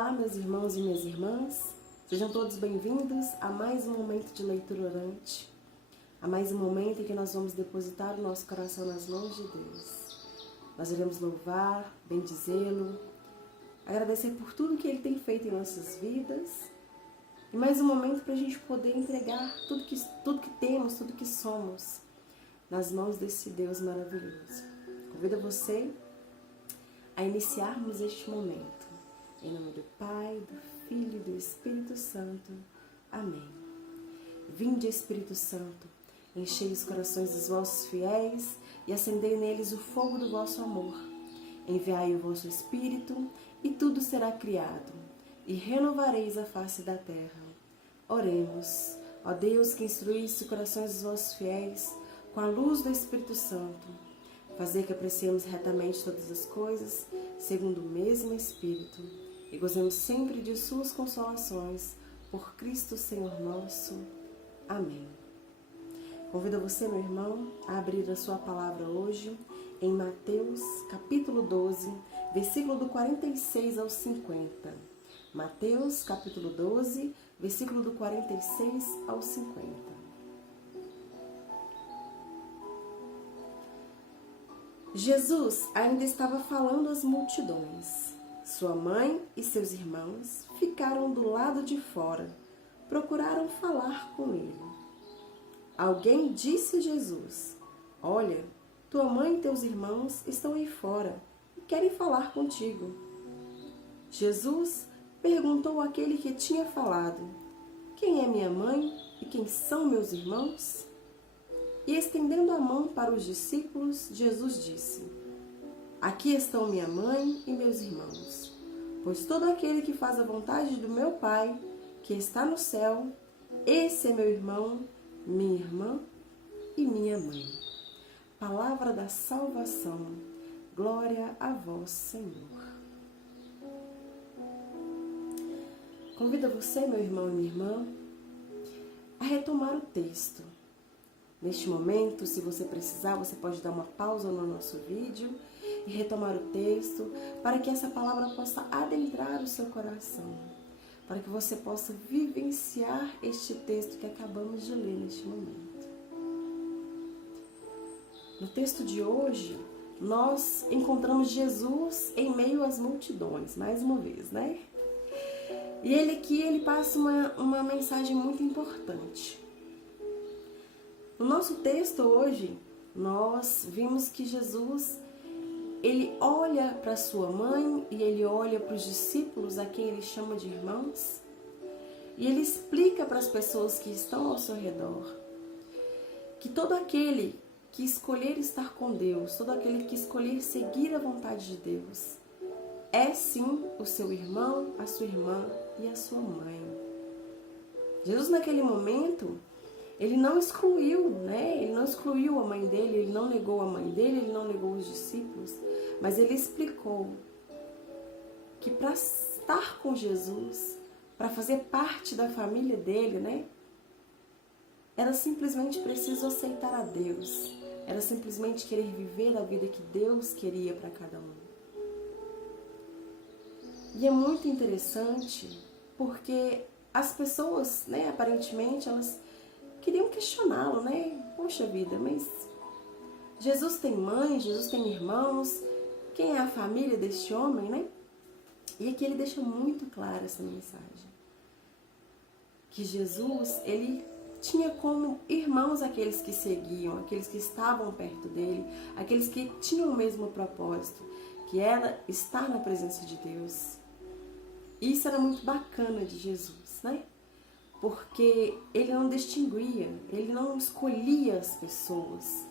Olá, meus irmãos e minhas irmãs, sejam todos bem-vindos a mais um momento de leitura orante, a mais um momento em que nós vamos depositar o nosso coração nas mãos de Deus. Nós iremos louvar, bendizê-lo, agradecer por tudo que Ele tem feito em nossas vidas e mais um momento para a gente poder entregar tudo que temos, tudo que somos nas mãos desse Deus maravilhoso. Convido você a iniciarmos este momento. Em nome do Pai, do Filho e do Espírito Santo. Amém. Vinde, Espírito Santo, enchei os corações dos vossos fiéis e acendei neles o fogo do vosso amor. Enviai o vosso Espírito e tudo será criado, e renovareis a face da terra. Oremos, ó Deus, que instruísse os corações dos vossos fiéis com a luz do Espírito Santo. Fazer que apreciemos retamente todas as coisas, segundo o mesmo Espírito, e gozemos sempre de suas consolações, por Cristo Senhor nosso. Amém. Convido você, meu irmão, a abrir a sua palavra hoje em Mateus, capítulo 12, versículo do 46 ao 50. Mateus, capítulo 12, versículo do 46 ao 50. Jesus ainda estava falando às multidões. Sua mãe e seus irmãos ficaram do lado de fora, procuraram falar com ele. Alguém disse a Jesus: Olha, tua mãe e teus irmãos estão aí fora e querem falar contigo. Jesus perguntou àquele que tinha falado: Quem é minha mãe e quem são meus irmãos? E estendendo a mão para os discípulos, Jesus disse: Aqui estão minha mãe e meus irmãos, pois todo aquele que faz a vontade do meu Pai, que está no céu, esse é meu irmão, minha irmã e minha mãe. Palavra da salvação, glória a vós, Senhor. Convido você, meu irmão e minha irmã, a retomar o texto. Neste momento, se você precisar, você pode dar uma pausa no nosso vídeo e retomar o texto para que essa palavra possa adentrar o seu coração, para que você possa vivenciar este texto que acabamos de ler neste momento. No texto de hoje, nós encontramos Jesus em meio às multidões, mais uma vez, né? E ele passa uma mensagem muito importante. No nosso texto hoje, nós vimos que Jesus, ele olha para sua mãe e ele olha para os discípulos, a quem ele chama de irmãos, e ele explica para as pessoas que estão ao seu redor que todo aquele que escolher estar com Deus, todo aquele que escolher seguir a vontade de Deus, é sim o seu irmão, a sua irmã e a sua mãe. Jesus, naquele momento, ele não excluiu, né? Ele não excluiu a mãe dele, ele não negou a mãe dele, ele não negou os discípulos, mas ele explicou que para estar com Jesus, para fazer parte da família dele, né? Era simplesmente preciso aceitar a Deus, era simplesmente querer viver a vida que Deus queria para cada um. E é muito interessante porque as pessoas, né, aparentemente, elas queriam questioná-lo, né? Poxa vida, mas Jesus tem mãe, Jesus tem irmãos, quem é a família deste homem, né? E aqui ele deixa muito clara essa mensagem. Que Jesus, ele tinha como irmãos aqueles que seguiam, aqueles que estavam perto dele, aqueles que tinham o mesmo propósito, que era estar na presença de Deus. Isso era muito bacana de Jesus, né? Porque ele não distinguia, ele não escolhia as pessoas.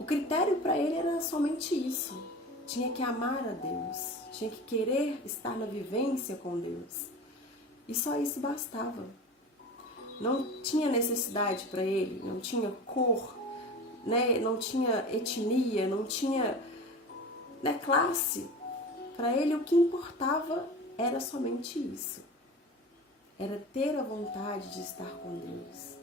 O critério para ele era somente isso. Tinha que amar a Deus, tinha que querer estar na vivência com Deus. E só isso bastava. Não tinha necessidade para ele, não tinha cor, né? Não tinha etnia, não tinha, né, classe. Para ele o que importava era somente isso. Era ter a vontade de estar com Deus.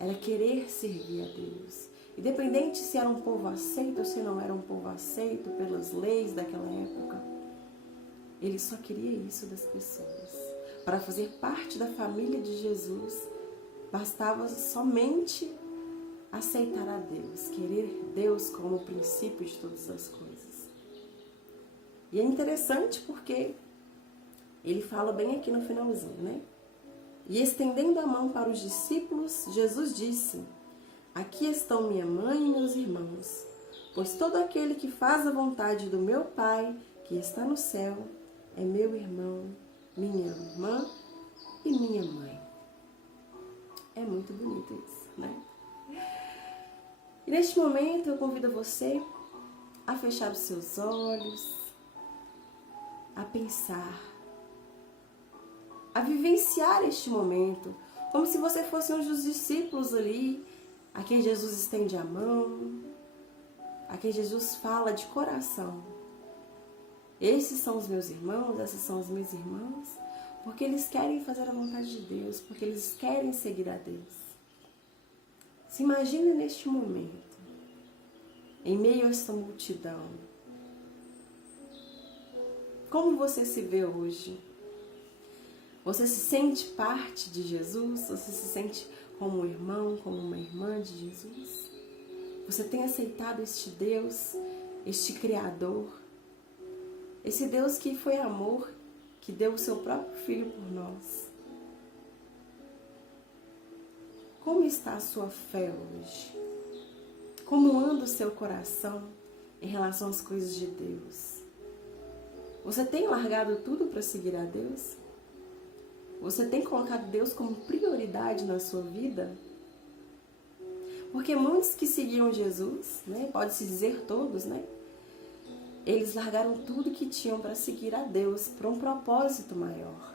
Era querer servir a Deus. Independente se era um povo aceito ou se não era um povo aceito pelas leis daquela época. Ele só queria isso das pessoas. Para fazer parte da família de Jesus, bastava somente aceitar a Deus, querer Deus como o princípio de todas as coisas. E é interessante porque ele fala bem aqui no finalzinho, né? E estendendo a mão para os discípulos, Jesus disse: aqui estão minha mãe e meus irmãos, pois todo aquele que faz a vontade do meu Pai, que está no céu, é meu irmão, minha irmã e minha mãe. É muito bonito isso, né? E neste momento eu convido você a fechar os seus olhos, a pensar, a vivenciar este momento, como se você fosse um dos discípulos ali, a quem Jesus estende a mão, a quem Jesus fala de coração. Esses são os meus irmãos, essas são as minhas irmãs, porque eles querem fazer a vontade de Deus, porque eles querem seguir a Deus. Se imagine neste momento, em meio a esta multidão. Como você se vê hoje? Você se sente parte de Jesus? Você se sente como um irmão, como uma irmã de Jesus? Você tem aceitado este Deus, este Criador, esse Deus que foi amor, que deu o seu próprio Filho por nós? Como está a sua fé hoje? Como anda o seu coração em relação às coisas de Deus? Você tem largado tudo para seguir a Deus? Você tem colocado Deus como prioridade na sua vida? Porque muitos que seguiam Jesus, né, pode-se dizer todos, né, eles largaram tudo que tinham para seguir a Deus, para um propósito maior.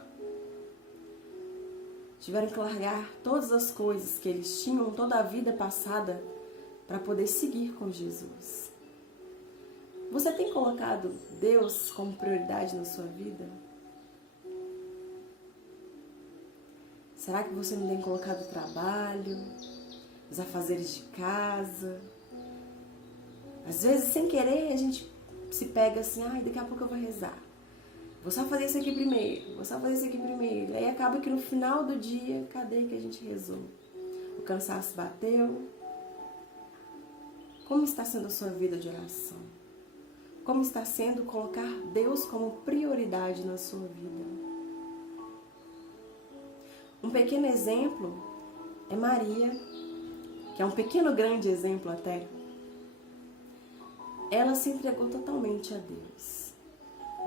Tiveram que largar todas as coisas que eles tinham, toda a vida passada, para poder seguir com Jesus. Você tem colocado Deus como prioridade na sua vida? Será que você não tem colocado o trabalho, os afazeres de casa? Às vezes, sem querer, a gente se pega assim, daqui a pouco eu vou rezar. Vou só fazer isso aqui primeiro, vou só fazer isso aqui primeiro. Aí acaba que no final do dia, cadê que a gente rezou? O cansaço bateu. Como está sendo a sua vida de oração? Como está sendo colocar Deus como prioridade na sua vida? Um pequeno exemplo é Maria, que é um pequeno grande exemplo até. Ela se entregou totalmente a Deus.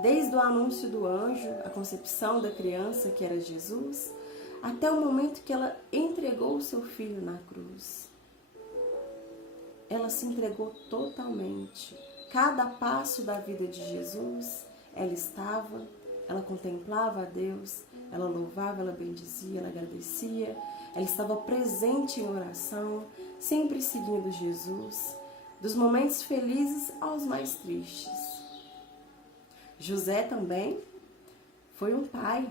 Desde o anúncio do anjo, a concepção da criança, que era Jesus, até o momento que ela entregou o seu filho na cruz. Ela se entregou totalmente. Cada passo da vida de Jesus, ela estava, ela contemplava a Deus, ela louvava, ela bendizia, ela agradecia, ela estava presente em oração, sempre seguindo Jesus, dos momentos felizes aos mais tristes. José também foi um pai.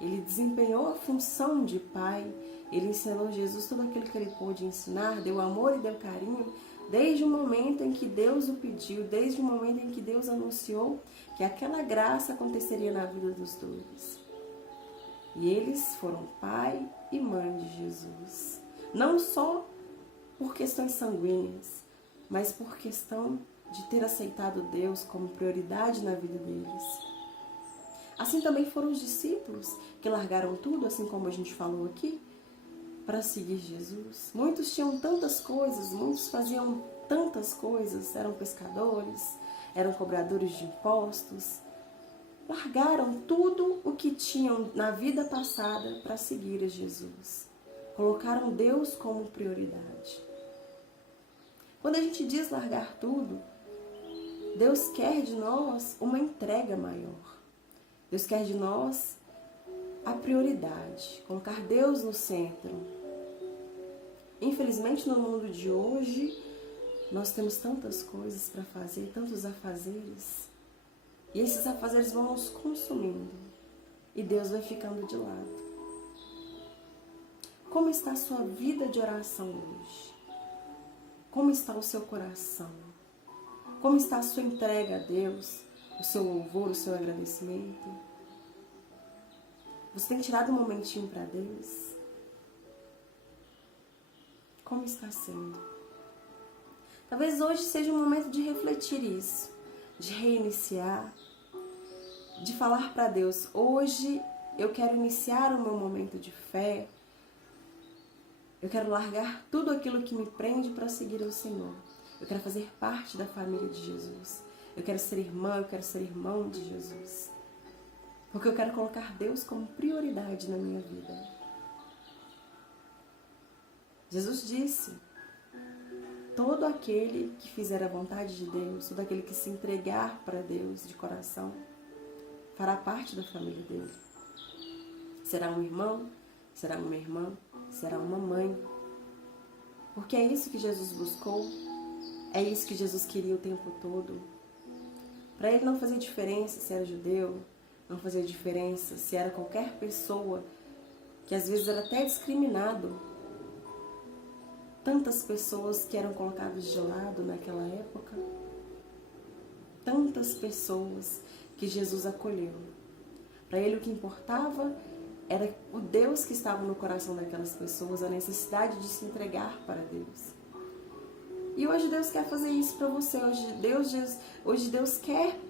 Ele desempenhou a função de pai. Ele ensinou Jesus tudo aquilo que ele pôde ensinar, deu amor e deu carinho, desde o momento em que Deus o pediu, desde o momento em que Deus anunciou que aquela graça aconteceria na vida dos dois. E eles foram pai e mãe de Jesus. Não só por questões sanguíneas, mas por questão de ter aceitado Deus como prioridade na vida deles. Assim também foram os discípulos que largaram tudo, assim como a gente falou aqui, para seguir Jesus. Muitos tinham tantas coisas, muitos faziam tantas coisas, eram pescadores, eram cobradores de impostos. Largaram tudo o que tinham na vida passada para seguir a Jesus. Colocaram Deus como prioridade. Quando a gente diz largar tudo, Deus quer de nós uma entrega maior. Deus quer de nós a prioridade, colocar Deus no centro. Infelizmente, no mundo de hoje, nós temos tantas coisas para fazer, tantos afazeres. E esses afazeres vão nos consumindo. E Deus vai ficando de lado. Como está a sua vida de oração hoje? Como está o seu coração? Como está a sua entrega a Deus? o seu louvor, o seu agradecimento? Você tem tirado um momentinho para Deus? Como está sendo? Talvez hoje seja um momento de refletir isso, de reiniciar, de falar para Deus: hoje eu quero iniciar o meu momento de fé, eu quero largar tudo aquilo que me prende para seguir ao Senhor. Eu quero fazer parte da família de Jesus. Eu quero ser irmã, eu quero ser irmão de Jesus. Porque eu quero colocar Deus como prioridade na minha vida. Jesus disse: todo aquele que fizer a vontade de Deus, todo aquele que se entregar para Deus de coração, fará parte da família dele. Será um irmão, será uma irmã, será uma mãe. Porque é isso que Jesus buscou, é isso que Jesus queria o tempo todo. Para ele não fazia diferença se era judeu, não fazia diferença se era qualquer pessoa, que às vezes era até discriminado. Tantas pessoas que eram colocadas de lado naquela época. Tantas pessoas que Jesus acolheu. Para ele o que importava era o Deus que estava no coração daquelas pessoas, a necessidade de se entregar para Deus. E hoje Deus quer fazer isso para você. Hoje Deus quer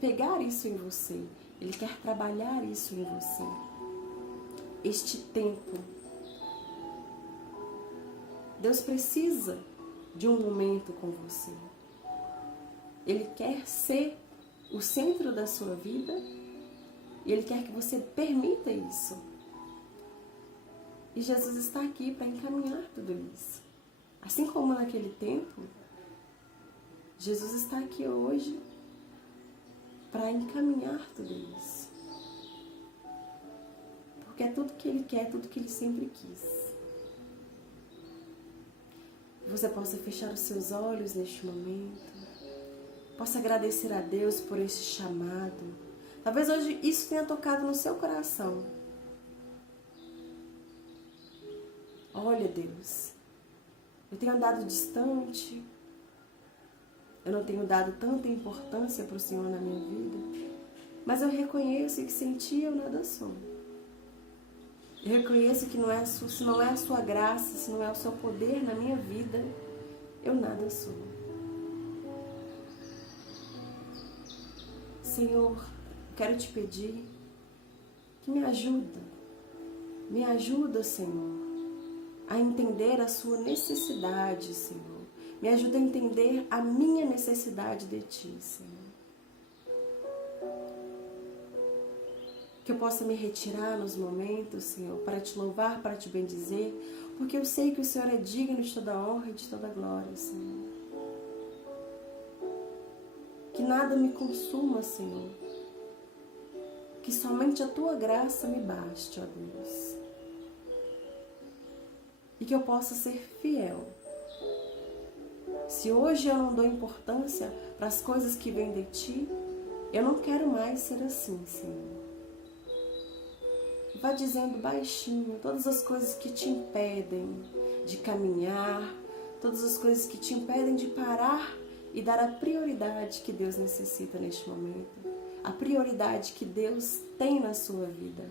pegar isso em você. Ele quer trabalhar isso em você. Este tempo. Deus precisa de um momento com você. Ele quer ser o centro da sua vida e Ele quer que você permita isso. E Jesus está aqui para encaminhar tudo isso. Assim como naquele tempo, Jesus está aqui hoje para encaminhar tudo isso. Porque é tudo que Ele quer, tudo que Ele sempre quis. Você possa fechar os seus olhos neste momento, possa agradecer a Deus por este chamado. Talvez hoje isso tenha tocado no seu coração. Olha, Deus, eu tenho andado distante, eu não tenho dado tanta importância para o Senhor na minha vida, mas eu reconheço que sem Ti eu nada sou. Eu reconheço que se não é a sua graça, se não é o seu poder na minha vida, eu nada sou. Senhor, quero te pedir que me ajuda, Senhor, a entender a sua necessidade, Senhor. Me ajuda a entender a minha necessidade de Ti, Senhor. Que eu possa me retirar nos momentos, Senhor, para Te louvar, para Te bendizer, porque eu sei que o Senhor é digno de toda honra e de toda glória, Senhor. Que nada me consuma, Senhor. Que somente a Tua graça me baste, ó Deus. E que eu possa ser fiel. Se hoje eu não dou importância para as coisas que vêm de Ti, eu não quero mais ser assim, Senhor. Vá dizendo baixinho todas as coisas que te impedem de caminhar, todas as coisas que te impedem de parar e dar a prioridade que Deus necessita neste momento, a prioridade que Deus tem na sua vida.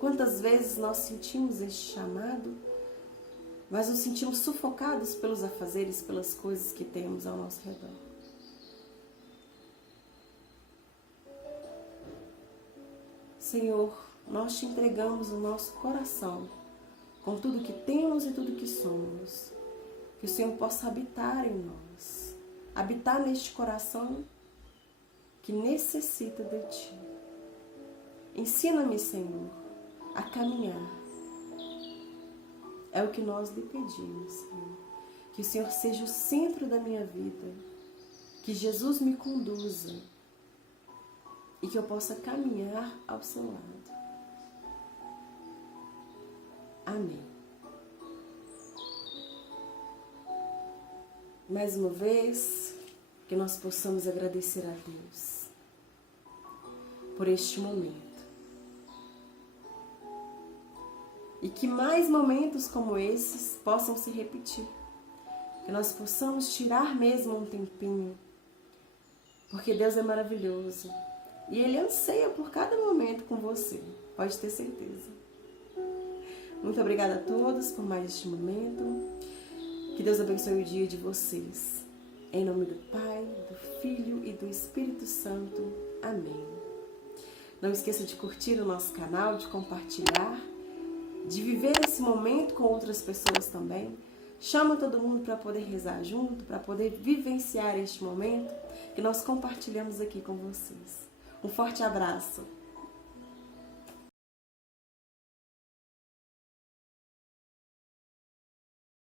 Quantas vezes nós sentimos este chamado, mas nos sentimos sufocados pelos afazeres, pelas coisas que temos ao nosso redor. Senhor, nós Te entregamos o nosso coração, com tudo que temos e tudo que somos. Que o Senhor possa habitar em nós, habitar neste coração que necessita de Ti. Ensina-me, Senhor, a caminhar. É o que nós lhe pedimos, Senhor. Que o Senhor seja o centro da minha vida, que Jesus me conduza e que eu possa caminhar ao seu lado. Amém. Mais uma vez, que nós possamos agradecer a Deus por este momento. E que mais momentos como esses possam se repetir. que nós possamos tirar mesmo um tempinho, porque Deus é maravilhoso e Ele anseia por cada momento com você, pode ter certeza. Muito obrigada a todos por mais este momento, que Deus abençoe o dia de vocês. Em nome do Pai, do Filho e do Espírito Santo. Amém. Não esqueça de curtir o nosso canal, de compartilhar, de viver esse momento com outras pessoas também. Chama todo mundo para poder rezar junto, para poder vivenciar este momento que nós compartilhamos aqui com vocês. Um forte abraço!